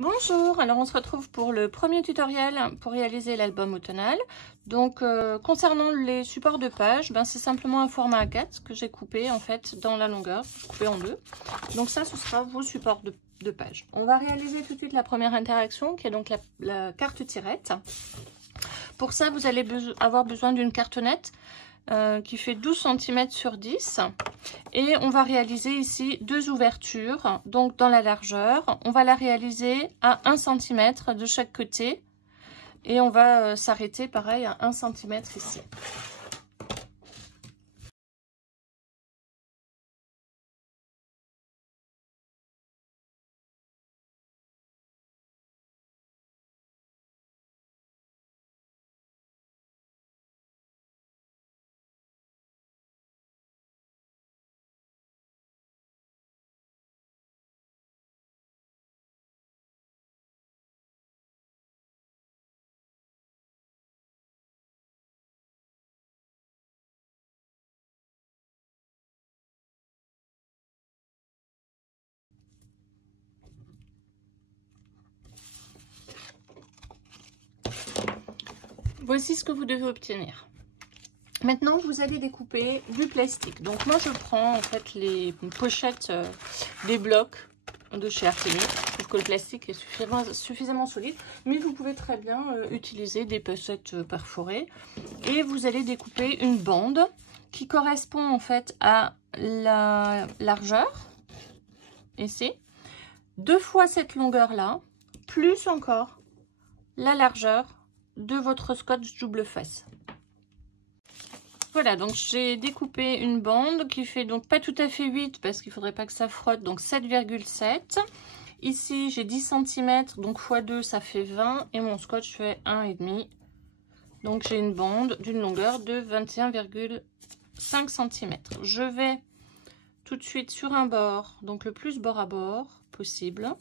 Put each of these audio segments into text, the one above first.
Bonjour, alors on se retrouve pour le premier tutoriel pour réaliser l'album automnal. Donc concernant les supports de page, c'est simplement un format A4 que j'ai coupé en fait dans la longueur, coupé en deux. Donc ça, ce sera vos supports de page. On va réaliser tout de suite la première interaction qui est donc la carte tirette. Pour ça, vous allez avoir besoin d'une cartonnette qui fait 12 cm sur 10 et on va réaliser ici deux ouvertures donc dans la largeur. On va la réaliser à 1 cm de chaque côté et on va s'arrêter pareil à 1 cm ici. Voici ce que vous devez obtenir. Maintenant, vous allez découper du plastique. Donc moi, je prends en fait les pochettes des blocs de chez Artemie. Je trouve que le plastique est suffisamment solide, mais vous pouvez très bien utiliser des pochettes perforées. Et vous allez découper une bande qui correspond en fait à la largeur, ici, 2 fois cette longueur-là, plus encore la largeur de votre scotch double face. Voilà, donc j'ai découpé une bande qui fait donc pas tout à fait 8 parce qu'il faudrait pas que ça frotte, donc 7,7. Ici j'ai 10 cm, donc x2 ça fait 20 et mon scotch fait 1,5. Donc j'ai une bande d'une longueur de 21,5 cm. Je vais tout de suite sur un bord, donc le plus bord à bord possible,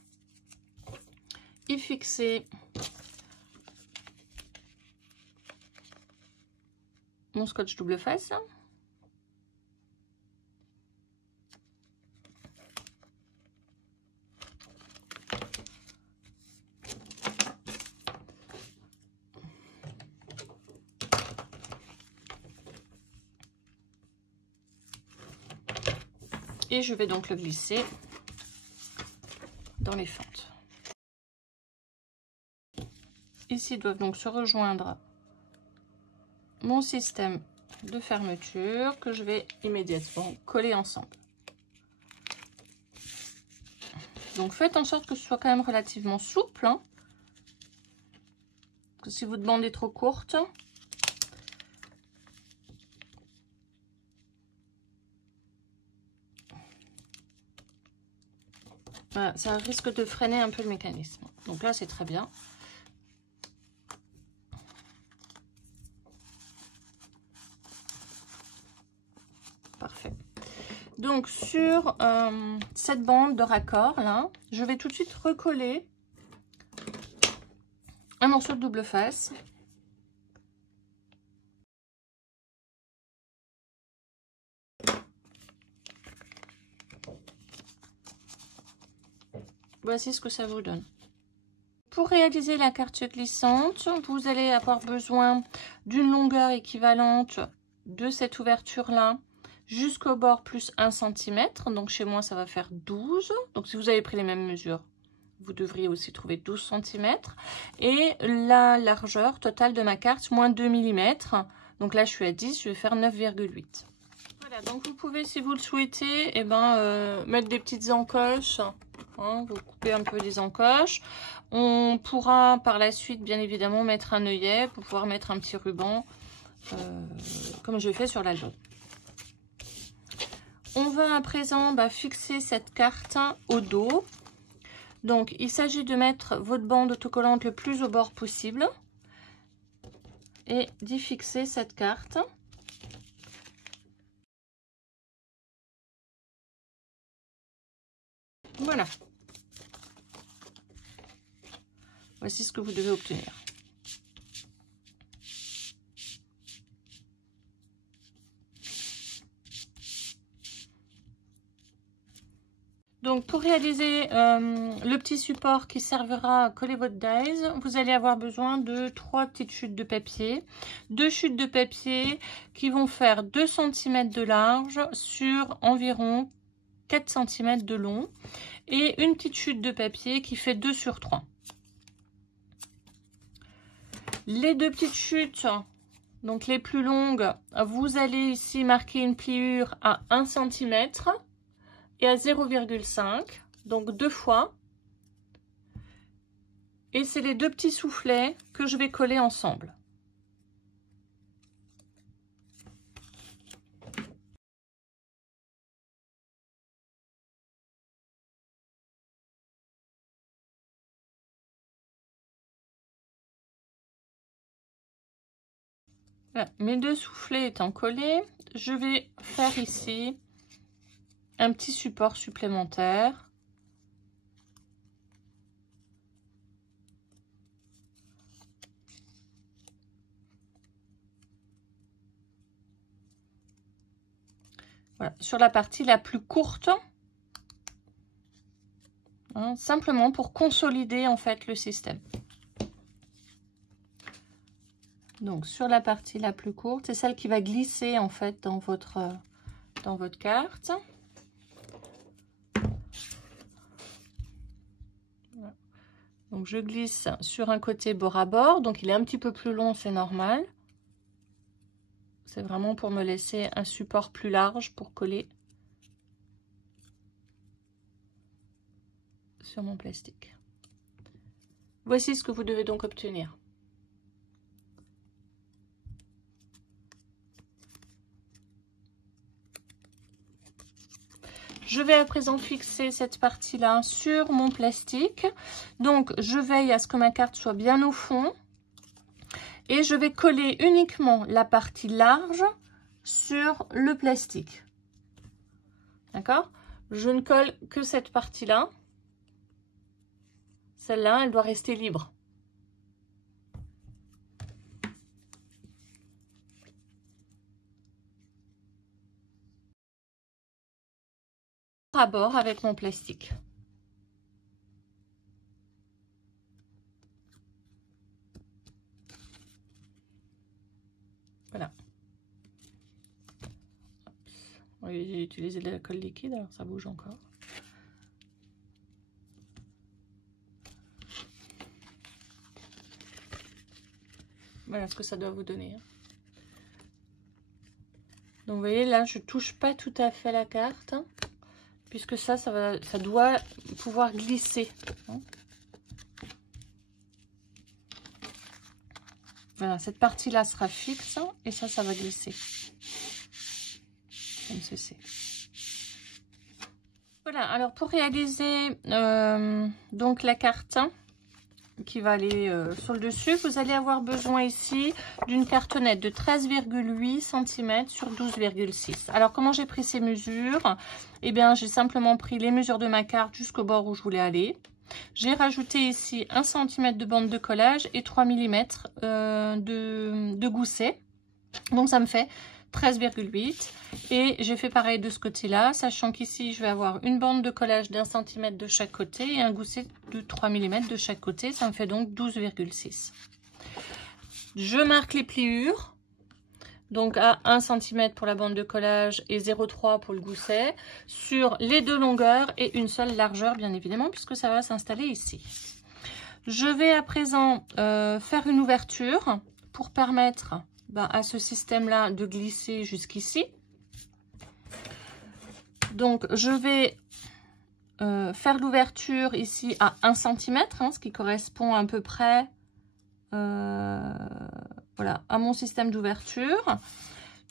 y fixer mon scotch double face. Et je vais donc le glisser dans les fentes. Ici doivent donc se rejoindre mon système de fermeture que je vais immédiatement coller ensemble. Donc faites en sorte que ce soit quand même relativement souple, hein, que si vous demandez trop courte, voilà, ça risque de freiner un peu le mécanisme. Donc là c'est très bien. Parfait. Donc sur cette bande de raccord là, je vais tout de suite recoller un morceau de double face. Voici ce que ça vous donne. Pour réaliser la carte glissante, vous allez avoir besoin d'une longueur équivalente de cette ouverture là jusqu'au bord plus 1 cm. Donc chez moi ça va faire 12. Donc si vous avez pris les mêmes mesures, vous devriez aussi trouver 12 cm. Et la largeur totale de ma carte, moins 2 mm. Donc là je suis à 10, je vais faire 9,8. Voilà, donc vous pouvez, si vous le souhaitez, mettre des petites encoches. Hein, vous coupez un peu les encoches. On pourra par la suite, bien évidemment, mettre un œillet pour pouvoir mettre un petit ruban, comme je fais sur l'album. On va à présent fixer cette carte au dos. Donc, il s'agit de mettre votre bande autocollante le plus au bord possible et d'y fixer cette carte. Voilà. Voici ce que vous devez obtenir. Donc pour pour réaliser le petit support qui servira à coller votre dies, vous allez avoir besoin de 3 petites chutes de papier. 2 chutes de papier qui vont faire 2 cm de large sur environ 4 cm de long. Et une petite chute de papier qui fait 2 sur 3. Les 2 petites chutes, donc les plus longues, vous allez ici marquer une pliure à 1 cm et à 0,5, donc 2 fois. Et c'est les 2 petits soufflets que je vais coller ensemble. Voilà, mes 2 soufflets étant collés, je vais faire ici un petit support supplémentaire. Voilà, sur la partie la plus courte, hein, simplement pour consolider en fait le système. Donc sur la partie la plus courte, c'est celle qui va glisser en fait dans votre carte. Voilà. Donc je glisse sur un côté bord à bord, donc il est un petit peu plus long, c'est normal. C'est vraiment pour me laisser un support plus large pour coller sur mon plastique. Voici ce que vous devez donc obtenir. Je vais à présent fixer cette partie-là sur mon plastique. Donc, je veille à ce que ma carte soit bien au fond. Et je vais coller uniquement la partie large sur le plastique. D'accord? Je ne colle que cette partie-là. Celle-là, elle doit rester libre. À bord avec mon plastique. Voilà. J'ai utilisé de la colle liquide, alors ça bouge encore. Voilà ce que ça doit vous donner. Donc vous voyez là, je touche pas tout à fait la carte, hein, puisque ça doit pouvoir glisser. Hein. Voilà, cette partie-là sera fixe et ça va glisser. Comme ceci. Voilà, alors pour réaliser donc la carte qui va aller sur le dessus, vous allez avoir besoin ici d'une cartonnette de 13,8 cm sur 12,6. Alors comment j'ai pris ces mesures? Eh bien j'ai simplement pris les mesures de ma carte jusqu'au bord où je voulais aller. J'ai rajouté ici 1 cm de bande de collage et 3 mm de gousset. Donc ça me fait 13,8 et j'ai fait pareil de ce côté-là, sachant qu'ici je vais avoir une bande de collage d'1 cm de chaque côté et un gousset de 3 mm de chaque côté. Ça me fait donc 12,6. Je marque les pliures, donc à 1 cm pour la bande de collage et 0,3 pour le gousset, sur les 2 longueurs et une seule largeur bien évidemment, puisque ça va s'installer ici. Je vais à présent faire une ouverture pour permettre à ce système-là de glisser jusqu'ici. Donc, je vais faire l'ouverture ici à 1 cm, hein, ce qui correspond à peu près voilà, à mon système d'ouverture.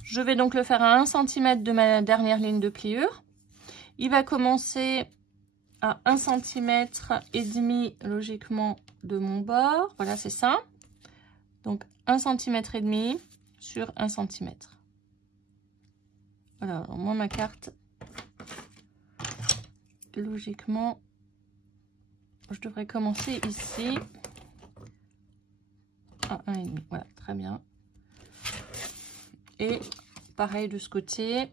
Je vais donc le faire à 1 cm de ma dernière ligne de pliure. Il va commencer à 1 cm et demi logiquement de mon bord. Voilà, c'est ça. Donc 1 cm et demi sur 1 cm. Voilà, alors moi ma carte, logiquement, je devrais commencer ici à 1,5. Voilà, très bien. Et pareil de ce côté,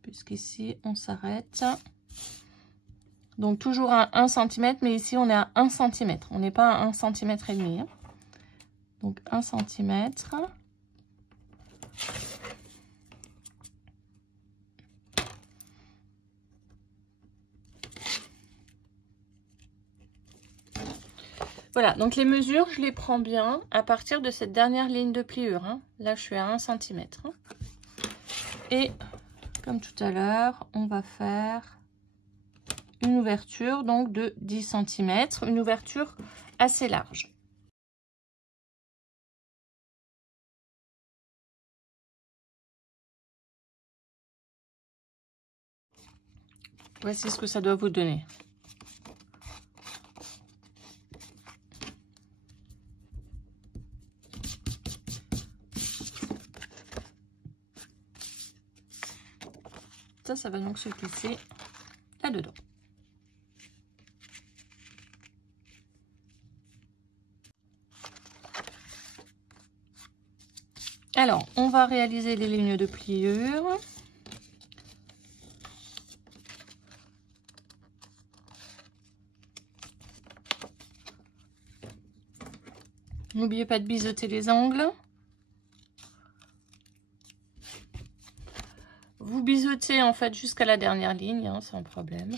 puisqu'ici on s'arrête. Donc toujours à 1 cm, mais ici on est à 1 cm. On n'est pas à 1 cm et demi. Hein. Donc 1 cm. Voilà, donc les mesures, je les prends bien à partir de cette dernière ligne de pliure. Hein. Là, je suis à 1 cm. Hein. Et comme tout à l'heure, on va faire une ouverture donc de 10 cm, une ouverture assez large. Voici ce que ça doit vous donner. Ça va donc se glisser là-dedans. Alors, on va réaliser les lignes de pliure. N'oubliez pas de biseauter les angles. Vous biseautez en fait jusqu'à la dernière ligne, hein, sans problème.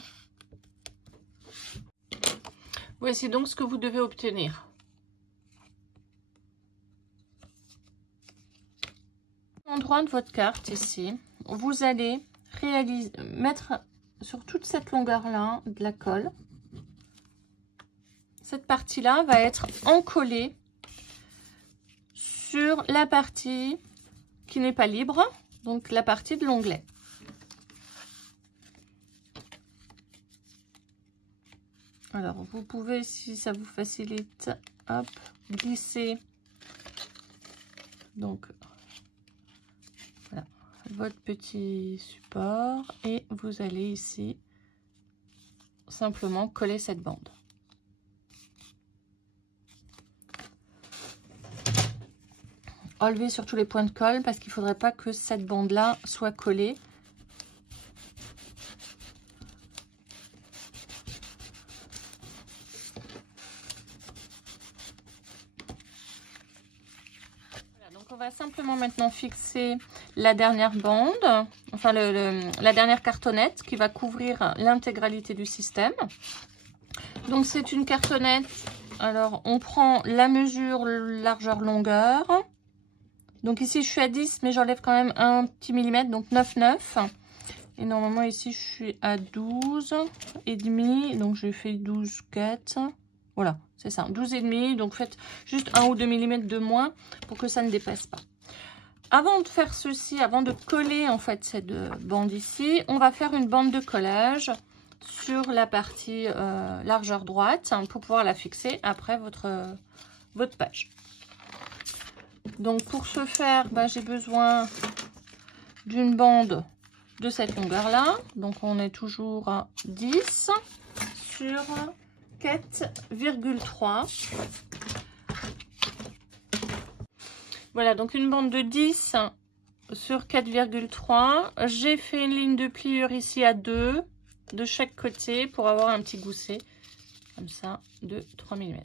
Voici donc ce que vous devez obtenir. Endroit de votre carte ici, vous allez mettre sur toute cette longueur là de la colle. Cette partie là va être encollée sur la partie qui n'est pas libre, donc la partie de l'onglet. Alors vous pouvez, si ça vous facilite, hop, glisser donc voilà votre petit support et vous allez ici simplement coller cette bande. Enlevez surtout les points de colle parce qu'il ne faudrait pas que cette bande là soit collée. Voilà, donc on va simplement maintenant fixer la dernière bande, enfin la dernière cartonnette qui va couvrir l'intégralité du système. Donc c'est une cartonnette, alors on prend la mesure largeur longueur. Donc ici je suis à 10 mais j'enlève quand même un petit millimètre, donc 9,9. Et normalement ici je suis à 12 et demi, donc j'ai fait 12,4. Voilà, c'est ça, 12 et demi. Donc faites juste 1 ou 2 mm de moins pour que ça ne dépasse pas. Avant de faire ceci, avant de coller en fait cette bande ici, on va faire une bande de collage sur la partie largeur droite pour pouvoir la fixer après votre page. Donc pour ce faire, j'ai besoin d'une bande de cette longueur là. Donc on est toujours à 10 sur 4,3. Voilà, donc une bande de 10 sur 4,3. J'ai fait une ligne de pliure ici à 2 de chaque côté pour avoir un petit gousset comme ça de 3 mm.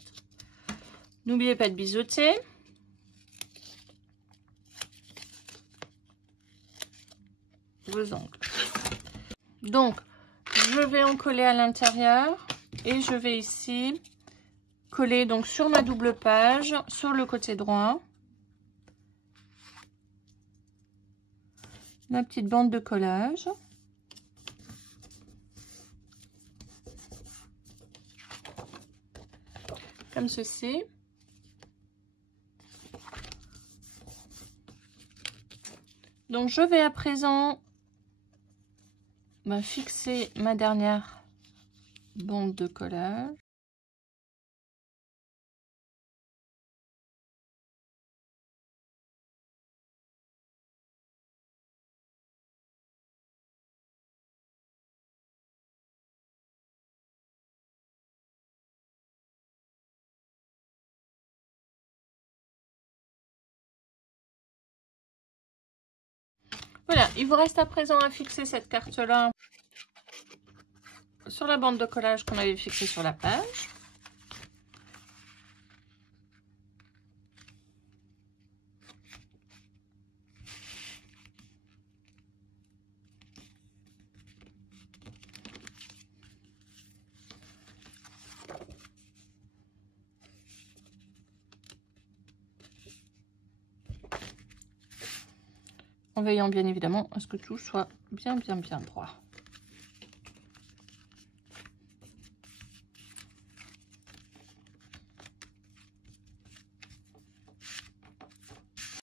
N'oubliez pas de biseauter. Vos angles. Donc, je vais en coller à l'intérieur et je vais ici coller donc sur ma double page, sur le côté droit, ma petite bande de collage. Comme ceci. Donc, je vais à présent fixer ma dernière bande de collage. Voilà, il vous reste à présent à fixer cette carte-là sur la bande de collage qu'on avait fixée sur la page. En veillant bien évidemment à ce que tout soit bien droit.